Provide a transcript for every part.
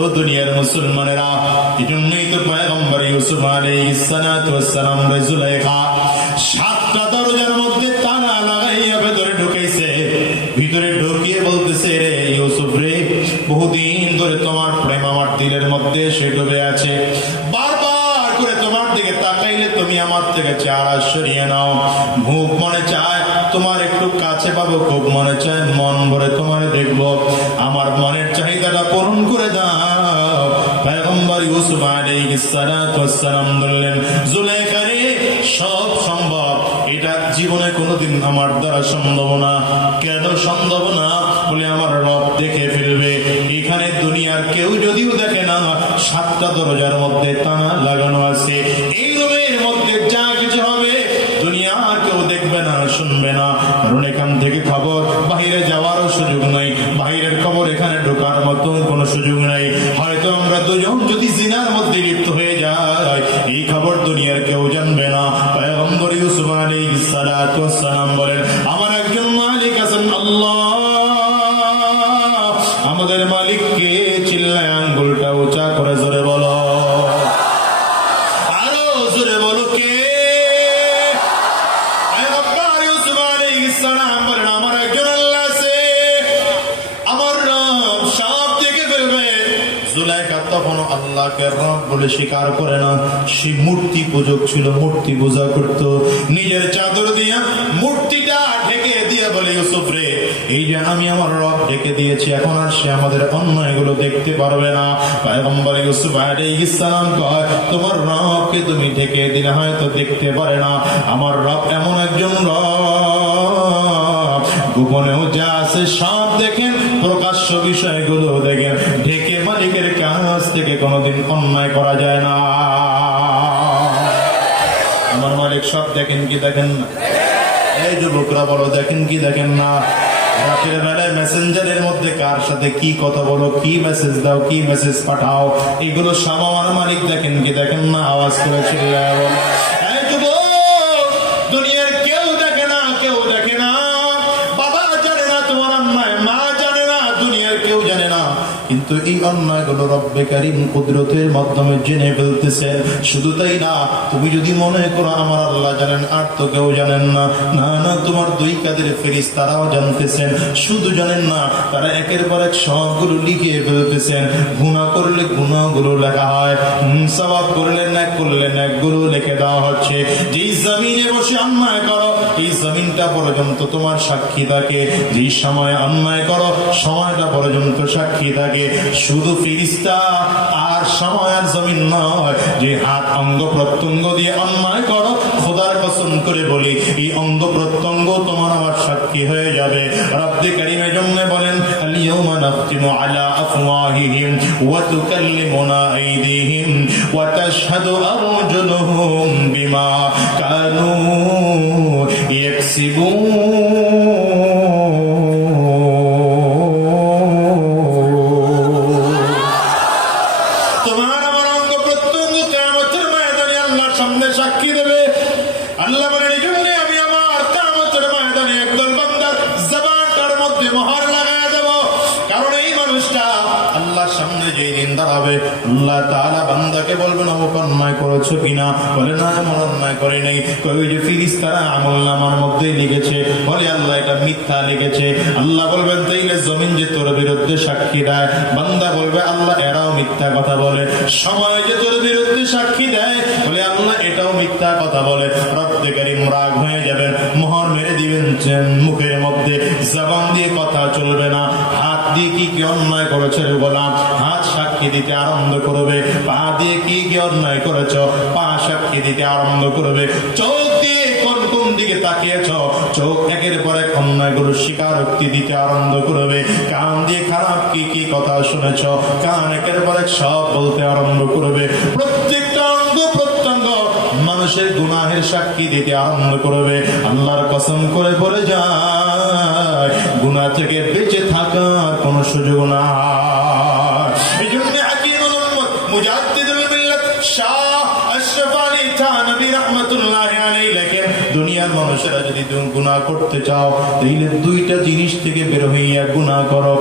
ও দুনিয়ার মুসলমানেরা, এই তো পয়গম্বর ইউসুফ আলাইহিস সালাতু ওয়াস সালাম সাতটা দরজার মধ্যে তালা লাগাইয়া ভেতরে ঢুকাইছে। ভিতরে ঢুকিয়ে বলতেছে, রে ইউসুফ রে, বহুদিন ধরে তোমার প্রেম আমার দিলের মধ্যে সে ডুবে আছে। বারবার করে তোমার দিকে তাকাইলে তুমি আমার থেকে চেহারা সরিয়ে নাও। মুখ মনে চায় তোমার একটু কাছে পাবো, খুব মনে চায় মন ভরে তোমার দেখব। আমার মনের চাহিদাটা পূরণ করে পয়গম্বর ইউসুফ আলাইহিস বললেন জুলাইখা রে সব সম্ভব। এটা জীবনে কোনোদিন আমার দ্বারা সম্ভব না। কেন সম্ভব না? বলে আমার রব দেখে ফেলবে। এখানে দুনিয়ার কেউ যদিও দেখে না, সাতটা দরজার মধ্যে তানা লাগানো আছে। এই বলে স্বীকার করে না। সে মূর্তি পূজক ছিল, মূর্তি পূজা করত। নিজের চাদর দিয়া মূর্তিটা ঢেকে দিয়ে বলে, ইউসুফ রে, এই যে আমি আমার রব ঢেকে দিয়েছি, এখন আর সে আমাদের অন্যায়গুলো দেখতে পারবে না। পয়গম্বর ইউসুফ আলাইহিস সালাম কয়, তোমার রবকে তুমি ঢেকে দিলে হয়তো দেখতে পারে না। আমার রব এমন একজন রব গোপনেও যা আছে সব দেখেন, প্রকাশ্য বিষয়গুলো দেখেন। ঢেকে মালিকের কাছ থেকে কোনোদিন অন্যায় করা যায় না। আমার মালিক সব দেখেন কি দেখেন না? এই যুবকরা বলো, দেখেন কি দেখেন না? রাতের বেলায় মেসেঞ্জারের মধ্যে কার সাথে কি কথা বলো, কি মেসেজ দাও, কি মেসেজ পাঠাও, এগুলো সব আমার মালিক দেখেন কি দেখেন না? আওয়াজ করে চিল্লায় বলো। এই যুবক, দুনিয়ার কেউ দেখে না কেউ দেখে না বাবা জানে না তোমার অন্যায় মা জানে না দুনিয়ার কেউ জানে না অন্যায়গুলো রব্বে কারিম কুদরতের মাধ্যমে জেনে ফেলতেছেন শুধু তাই না তুমি যদি মনে করো আমার আল্লাহ জানেন আর তো কেউ জানেন না। না না তোমার দুই কাদের ফেরিস তারাও জানতেছেন। শুধু জানেন না তারা একের পর এক সবগুলো লিখিয়ে ফেলতেছেন। গুণা করলে গুণাগুলো লেখা হয় হুম, সওয়াব করলে ন্যাক করলে ন্যাকগুলো লিখে দেওয়া হচ্ছে। যেই জমিনে বসে অন্যায় করো এই জমিনটা পর্যন্ত তোমার সাক্ষী থাকে। যেই সময় অন্যায় করো সময়টা পর্যন্ত সাক্ষী থাকে। শুধু ফিরিস্তা আর সময় আর জমিন নয়, যে হাত অঙ্গ প্রত্যঙ্গ দিয়ে অন্যায় করো, খোদার কসম করে বলি, এই অঙ্গ প্রত্যঙ্গ তোমার আমার সাক্ষী হয়ে যাবে। রব্দে কারিমের জন্য বলেন আফওয়াহিহিম ওয়া তুকাল্লিমুনা আইদিহিম ওয়া তাশহাদু আরজুলুহুম বিমা বলবেন অমুক অন্যায় করেছ কিনা? বলে, না এমন অন্যায় করে নেই। ওই যে ফিরিস্তারা আমল নামার মধ্যেই লিখেছে বলে, আল্লাহ এটা মিথ্যা লিখেছে আল্লাহ বলবেন, তাইলে জমিন যে তোর বিরুদ্ধে সাক্ষী দেয়, বান্দা বলবে, আল্লাহ এরাও মিথ্যা কথা বলে। সময় যে তোর বিরুদ্ধে সাক্ষী দেয়, বলে, আল্লাহ এটাও মিথ্যা কথা বলে। কারিম রাগ হয়ে যাবেন, মোহর মেরে দিবেন মুখের মধ্যে। জবান দিয়ে কথা চলবে না, হাত দিয়ে কি কি অন্যায় করেছে গোলাম? হাত সাক্ষী দিতে আরম্ভ করবে। পা দিয়ে কি কি অন্যায় করেছ? পা সাক্ষী দিতে আরম্ভ করবে। চোখ দিয়ে কোন কোন দিকে তাকিয়েছ? চোখ একের পর এক অন্যায়গুলো স্বীকারোক্তি দিতে আরম্ভ করবে। কান দিয়ে খারাপ কি কি কথা শুনেছ? কান একের পর এক সব বলতে আরম্ভ করবে। প্রত্যেকটা অঙ্গ প্রত্যঙ্গ মানুষের গুনাহের সাক্ষী দিতে আরম্ভ করবে। আল্লাহর কসম করে বলে যায়, গুনাহ থেকে বেঁচে থাকার কোনো সুযোগ না দুনিয়ার যদি তুমি গুনাহ করতে চাও, তাহলে দুইটা জিনিস থেকে বের হইয়া গুনাহ করো।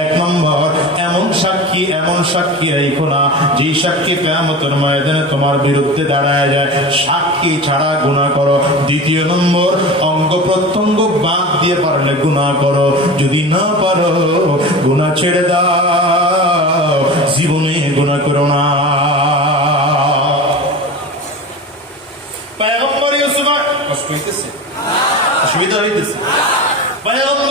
এক নম্বর, এমন সাক্ষী এমন সাক্ষী রেখো না, যেই সাক্ষী কেমতের ময়দানে তোমার বিরুদ্ধে দাঁড়ায় যায়। সাক্ষী ছাড়া গুণা করো। দ্বিতীয় নম্বর, অঙ্গ প্রত্যঙ্গ বাদ দিয়ে পারলে গুণা করো। যদি না পারো গুণা ছেড়ে দাও। জীবনে গুণা করো না পয়গম্বর ইউসুফ কষ্ট হইতেছে অসুবিধা হইতেছে পয়গম্বর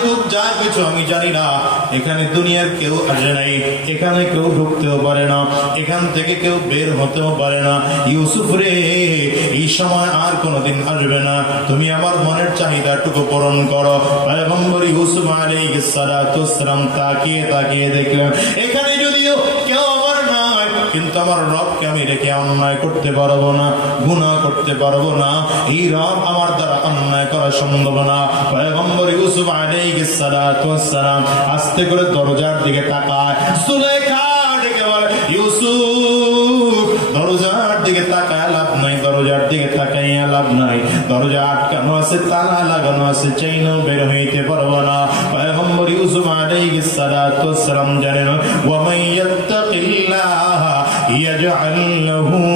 দেখুক যা কিছু আমি জানি না। এখানে দুনিয়ার কেউ আসে নাই, এখানে কেউ ঢুকতেও পারে না, এখান থেকে কেউ বের হতেও পারে না। ইউসুফ রে, এই সময় আর কোনোদিন আসবে না। তুমি আমার মনের চাহিদাটুকু পূরণ করো। ইউসুফ আলাইহিস সালাতু সালাম তাকিয়ে তাকিয়ে দেখলাম এখানে যদিও কেউ কিন্তু আমার রবকে আমি রেখে অন্যায় করতে পারব না, গুনাহ করতে পারব না। এই রব আমার দ্বারা অন্যায় করা সম্ভব না। পয়গম্বর ইউসুফ ওয়াস সালাম আস্তে করে দরজার দিকে তাকায়। সুলেখা বলে, ইউসুফ, দরজার দিকে তাকায় লাভ নাই, দরজার দিকে লাভ নাই। দরজা আটকানো আছে, তালা লাগানো আছে বের হইতে পারব না। পয়গম্বর ইউসুফ সালাম জানেন يجعل له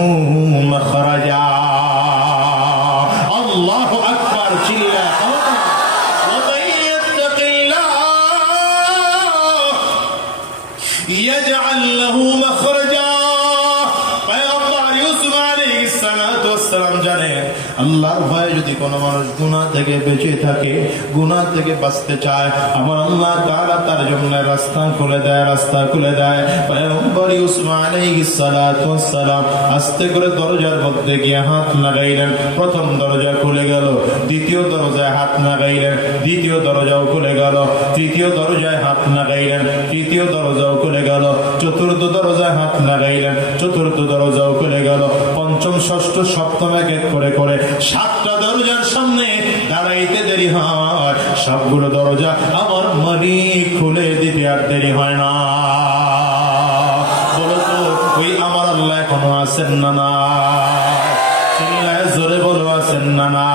যদি কোনো মানুষ গুনাহ থেকে বেঁচে থাকে, গুনাহ থেকে বাঁচতে চায়। আমার আল্লাহ তাআলা তার জন্য রাস্তা খুলে দেয়, রাস্তা খুলে দেয়। আস্তে করে দরজার মধ্যে গিয়ে হাত লাগাইলেন। প্রথম দরজা খুলে গেল, দ্বিতীয় দরজায় হাত লাগাইলেন, দ্বিতীয় দরজাও খুলে গেল, তৃতীয় দরজায় হাত লাগাইলেন, তৃতীয় দরজাও খুলে গেল, চতুর্থ দরজায় হাত লাগাইলেন, চতুর্থ দরজাও খুলে গেল। পঞ্চম ষষ্ঠ সপ্তম এক এক করে করে সাতটা দরজার সামনে দাঁড়াইতে দেরি হয়। সবগুলো দরজা আমার মানি খুলে দিতে আর দেরি হয় না। ওই আমার আল্লাহ এখনও আছেন না না? জোরে বলো, আছেন না না?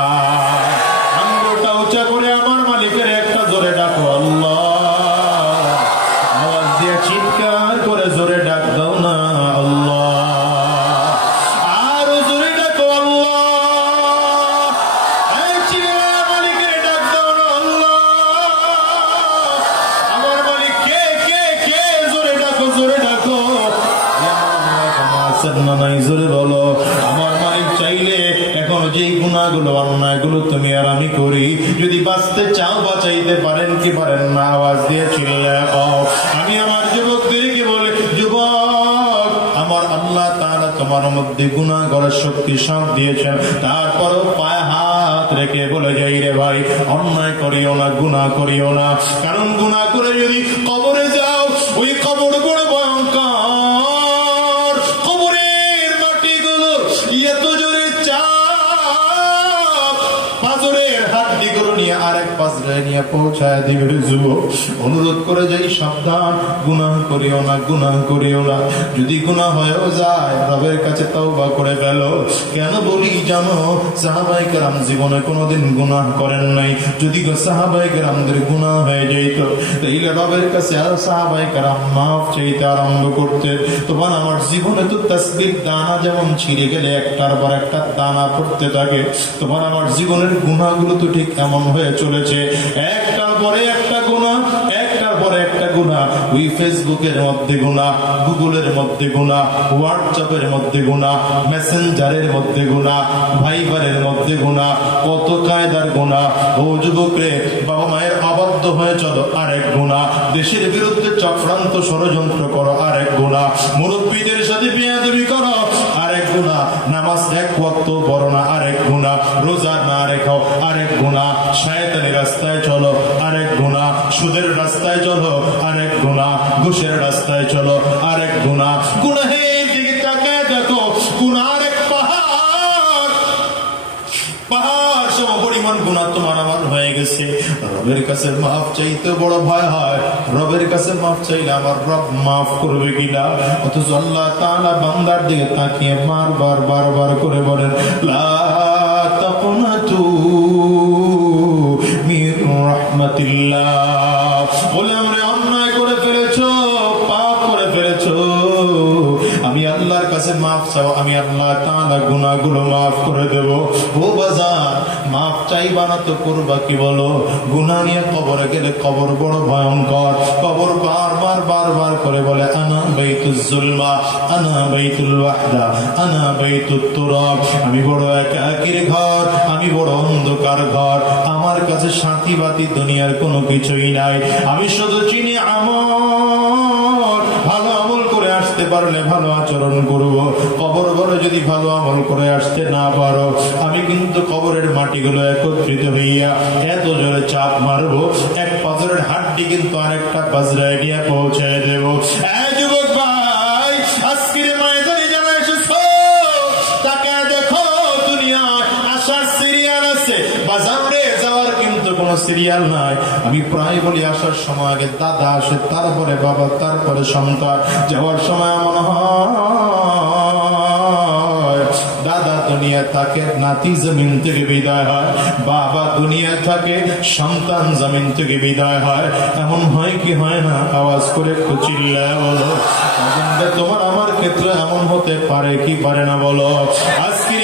জোরে বলো। আমার মালিক চাইলে এখন যেই গুণাগুলো অন্যায়গুলো তুমি আর আমি করি, যদি বাঁচতে চাও বাঁচাইতে পারেন কি পারেন না, আওয়াজ দিয়ে আমি আমার যুবকদেরকে বলে, যুবক, আমার আল্লাহ তাআলা তোমার মধ্যে গুনাহ করার শক্তি সব দিয়েছেন। তারপরও পায়ে হাত রেখে বলে, যাই রে ভাই, অন্যায় করিও না, গুনাহ করিও না। কারণ গুনাহ করে যদি কবরে মাটিগুলো এত জোরে গুলো নিয়ে আরেক নিয়ে পৌঁছায় দিবে যুবক অনুরোধ করে যাই সাবধান, গুনাহ করিও না করিও না। যদি গুনাহ হয়েও যায়, রবের কাছে তওবা করে ফেল। কেন বলি জানো, সাহাবাই কেরাম জীবনে কোনোদিন গুনাহ করেন নাই। যদি সাহাবাই কেরামদের গুনাহ হয়ে যাইত, তাইলে রবের কাছে আর সাহাবাই কেরাম মাফ চাইতে আরম্ভ করতে। তোমার আমার জীবনে তো তসবির দানা যেমন ছিঁড়ে গেলে একটার পর একটা দানা পড়তে থাকে। তোমার আমার জীবনের গুণাগুলো তো ঠিক এমন হয়ে চলেছে। একটার পরে একটা গুণা, একটার পরে একটা গুণা। ওই ফেসবুকের মধ্যে গুণা, গুগলের মধ্যে গুণা, হোয়াটসঅ্যাপের মধ্যে গুণা, মেসেঞ্জারের মধ্যে গুণা, ভাইবারের মধ্যে গুণা, কত কায়দার গুণা। ও যুবকরে, বাবা মায়ের আবদ্ধ হয়ে চলো আরেক গুণা। দেশের বিরুদ্ধে চক্রান্ত ষড়যন্ত্র করো আরেক গুণা। মুরব্বীদের সাথে বিয়াদবি করো গুণা, নামাজ এক ওয়াক্ত বড় না, আরেক গুণা। রোজা না রেখাও, আরেক গুণা। শায়তানি রাস্তায় চলো, আরেক গুণা। সুদের রাস্তায় চলো, আরেক গুণা। ঘুষের রাস্তায় চলো, আরেক গুণা। গুণাহের দিকে তাকায় দেখো গুণার এক পাহাড় পাহাড় সমান পরিমাণ গুণা তোমার আমার হয়ে গেছে রবের কাছে মাফ চাইতে বড় ভয় হয়। রবের কাছে মাফ চাইলে আমার রব মাফ করবে কিনা? অথচ আল্লাহ তাআলা বান্দার দিকে তাকিয়ে বারবার বারবার করে বলেন, লা তাকুনাতু মির রাহমাতিল্লাহ। বলে, আমরা কাছে মাফ চাও, আমি আল্লাহ তাআলা গুনাহগুলো মাফ করে দেব। ও বাজার মাফ চাইবা না তো করবা কি বলো? গুনাহ নিয়ে কবরে গেলে কবর বড় ভয়ঙ্কর। কবর বারবার বারবার করে বলে, আনা বাইতুল জুলমা, আনা বাইতুল ওয়াহদা, আনা বাইতুত তুরাব। আমি বড় একাকির ঘর, আমি বড় অন্ধকার ঘর। আমার কাছে শান্তি বাতি দুনিয়ার কোনো কিছুই নাই। আমি শুধু চিনি আমল। পারলে ভালো আচরণ করব। কবর বলে যদি ভালো আমল করে আসতে না পারো, আমি কিন্তু কবরের মাটিগুলো একত্রিত হইয়া এত জোরে চাপ মারবো, এক পাথরের হাড্ডি কিন্তু আরেকটা বাজরা গিয়া পৌঁছায় দেব। সিরিয়াল নাই। আমি প্রায় বলি, আসার সময় আগে দাদা আসে, তারপরে বাবা, তারপরে সন্তান যাওয়ার সময় দাদা দুনিয়া থাকে, নাতি জমিন থেকে বিদায় হয়, বাবা দুনিয়া থাকে, সন্তান জমিন থেকে বিদায় হয়। এমন হয় কি হয় না? আওয়াজ করে চিল্লায় তোমার আমার ক্ষেত্রে এমন হতে পারে কি পারে না বলো? আজকের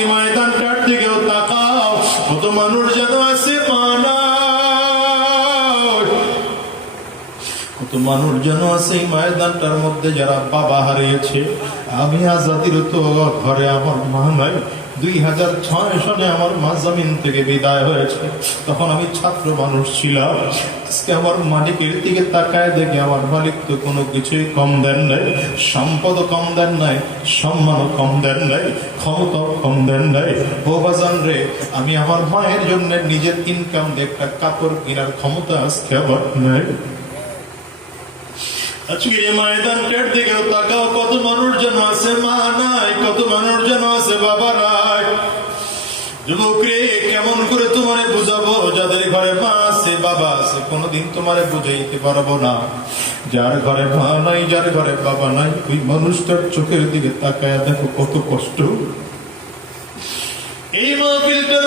তাকাও, কত মানুষ যেন মানুষ যেন এই ময়দানটার মধ্যে যারা বাবা হারিয়েছে, আমি আজাদির তো ঘরে আমার মা নাই। দুই হাজার ছয় সনে আমার মা জমিন থেকে বিদায় হয়েছে। তখন আমি ছাত্র মানুষ ছিলাম। আজকে আমার মালিকের দিকে তাকায় দেখে আমার মালিক তো কোনো কিছুই কম দেন নাই। সম্পদ কম দেন নাই সম্মান কম দেন নাই, ক্ষমতাও কম দেন নাই। ও বাজান রে, আমি আমার মায়ের জন্য নিজের ইনকাম দিয়ে একটা কাপড় কেনার ক্ষমতা আজকে আমার নাই। আজকের এই ময়দানটার দিকেও তাকাও, কত মানুষ যেন আছে মা নাই, কত মানুষ যেন আছে বাবা নাই। যুবক কেমন করে তোমারে বুঝাবো? যাদের ঘরে মা আছে, বাবা আছে, কোনোদিন তোমারে বুঝাইতে পারব না। যার ঘরে মা নাই, যার ঘরে বাবা নাই, ওই মানুষটার চোখের দিকে তাকায় দেখো কত কষ্ট। এই মাহফিলটার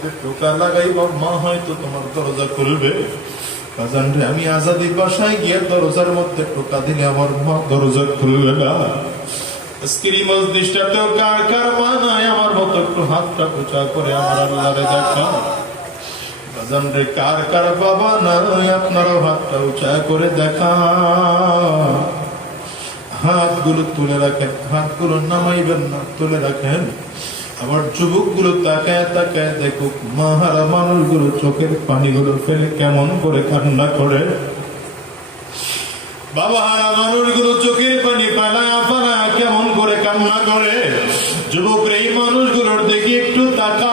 মধ্যে টোকা লাগাইব মা হয়তো তোমার দরজা খুলবে। আমি আজাদি বাসায় গিয়ে দরজার মধ্যে টোকা দিলে আমার মা দরজা খুলবে না। এই মসজিদটাতেও কার কার মা নাই আমার মতো একটু হাতটা উঁচা করে আমার আল্লাহরে দেখা। রে কার কার বাবা নাই? আপনারাও হাতটা উঁচা করে দেখা। হাতগুলো তুলে রাখেন হাতগুলো নামাইবেন না তুলে রাখেন। আবার যুবকগুলো তাকায় তাকায় দেখুক, মাহারা মানুষগুলো চোখের পানিগুলো ফেলে কেমন করে কান্না করে। বাবা হারা মানুষগুলো চোখের পানি পালায়া পালায়া কেমন করে কান্না করে। যুবক এই মানুষগুলোর দেখি একটু তাকা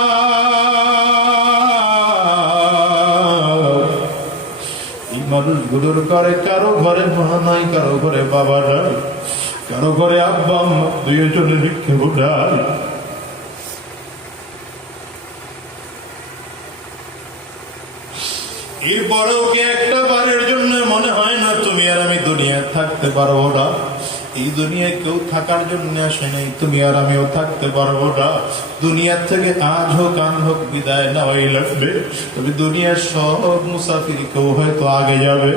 এই মানুষগুলোর ঘরে কারও ঘরে মা নাই, কারও ঘরে বাবা নাই, কারও ঘরে আব্বা, আম্মা, দুইজনের কেউ নাই। এরপরেও কি একটা বারের জন্য মনে হয় না তুমি আর আমি দুনিয়ায় থাকতে পারব না এই দুনিয়ায় কেউ থাকার জন্য আসে নাই। তুমি আর আমিও থাকতে পারব না। দুনিয়ার থেকে আজ হোক আন হোক, বিদায় নেওয়াই লাগবে। তবে দুনিয়ার সব মুসাফির কেউ হয়তো আগে যাবে,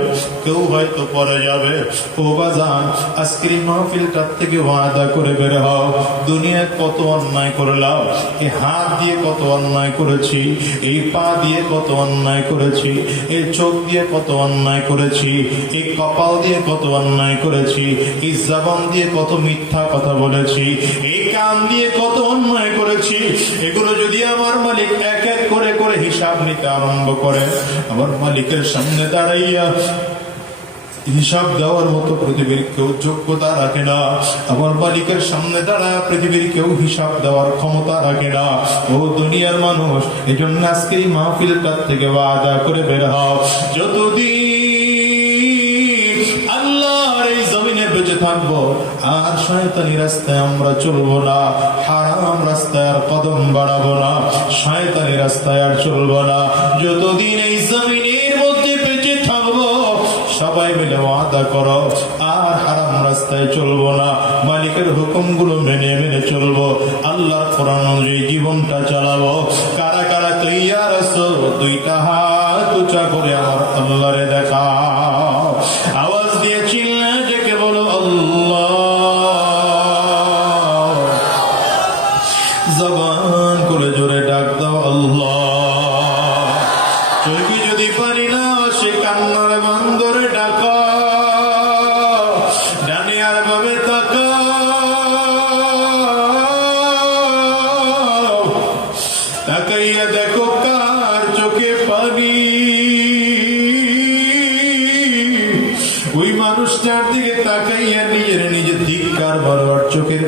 কেউ হয়তো পরে যাবে। ও বাজান আজকের এই মাহফিলটার থেকে ওয়াদা করে বের হও। দুনিয়ায় কত অন্যায় করলাম এই হাত দিয়ে কত অন্যায় করেছি, এই পা দিয়ে কত অন্যায় করেছি এই চোখ দিয়ে কত অন্যায় করেছি এই কপাল দিয়ে কত অন্যায় করেছি, এই দিয়ে কত মিথ্যা কথা বলেছি এই কান দিয়ে কত অন্যায় করেছি, এগুলো যদি আমার মালিক এক এক করে করে হিসাব নিতে আরম্ভ করে, আমার মালিকের সামনে দাঁড়াইয়া হিসাব দেওয়ার মতো পৃথিবীর কেউ যোগ্যতা রাখে না, আমার মালিকের সামনে দাঁড়ায় পৃথিবীর কেউ হিসাব দেওয়ার ক্ষমতা রাখে না। ও দুনিয়ার মানুষ এই জন্য আজকে এই মাহফিলটার থেকে বাদা করে বের হও। যতদিন বেঁচে থাকব, আর শয়তানি রাস্তায় আমরা চলবো না, হারাম রাস্তায় আর কদম বাড়াবো না, শয়তানি রাস্তায় আর চলবো না। যতদিন এই জমিনের মধ্যে বেঁচে থাকব, সবাই মিলে ওয়াদা করো, আর হারাম রাস্তায় চলবো না। মালিকের হুকুমগুলো মেনে মেনে চলবো, আল্লাহর কোরআন অনুযায়ী জীবনটা চালাবো। কারা কারা তৈয়ার আছো, দুইটা হাত উঁচা করে আমার আল্লাহরে দেখা আওয়াজ দিয়ে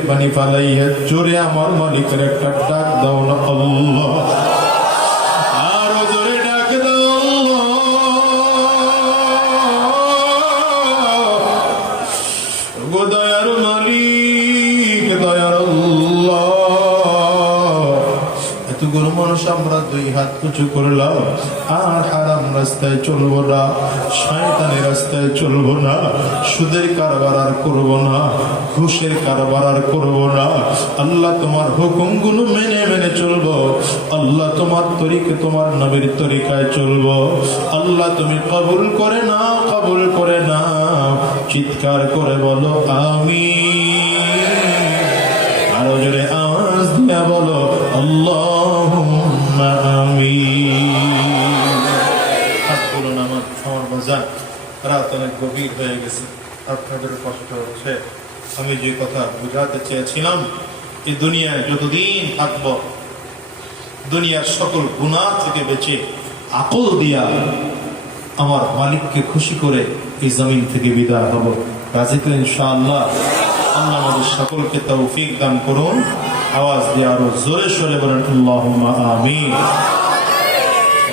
পানি ফালাইয়া চোরে আমার মালিকের একটা ডাক দাও না আল্লাহ। এতগুলো মানুষ আমরা দুই হাত উঁচু করলাম। আর হারাম রাস্তায় চলবো না, শয়তানি রাস্তায় চলবো না, সুদের কারবার আর করব না, ঘুষের কারবার আর করব না। আল্লাহ তোমার হুকুমগুলো মেনে মেনে চলবো। আল্লাহ তোমার তরিকে তোমার নবীর তরিকায় চলবো। আল্লাহ তুমি কবুল করে না কবুল করে না চিৎকার করে বলো আমি আরও জোরে আওয়াজ দিয়া বলো, আল্লাহ। হাত আমার আমার বাজার রাত অনেক গভীর হয়ে গেছে। আপনাদের কষ্ট হচ্ছে। আমি যে কথা বুঝাতে চেয়েছিলাম এই দুনিয়ায় যতদিন থাকব, দুনিয়ার সকল গুণা থেকে বেঁচে আকল দিয়া আমার মালিককে খুশি করে এই জমিন থেকে বিদায় হব। রাজিক ইনশাআল্লাহ। আল্লাহ আমাদের সকলকে তৌফিক দান করুন। আওয়াজ দিয়ে আরও জোরে সরে বলেন আল্লাহ আমিন।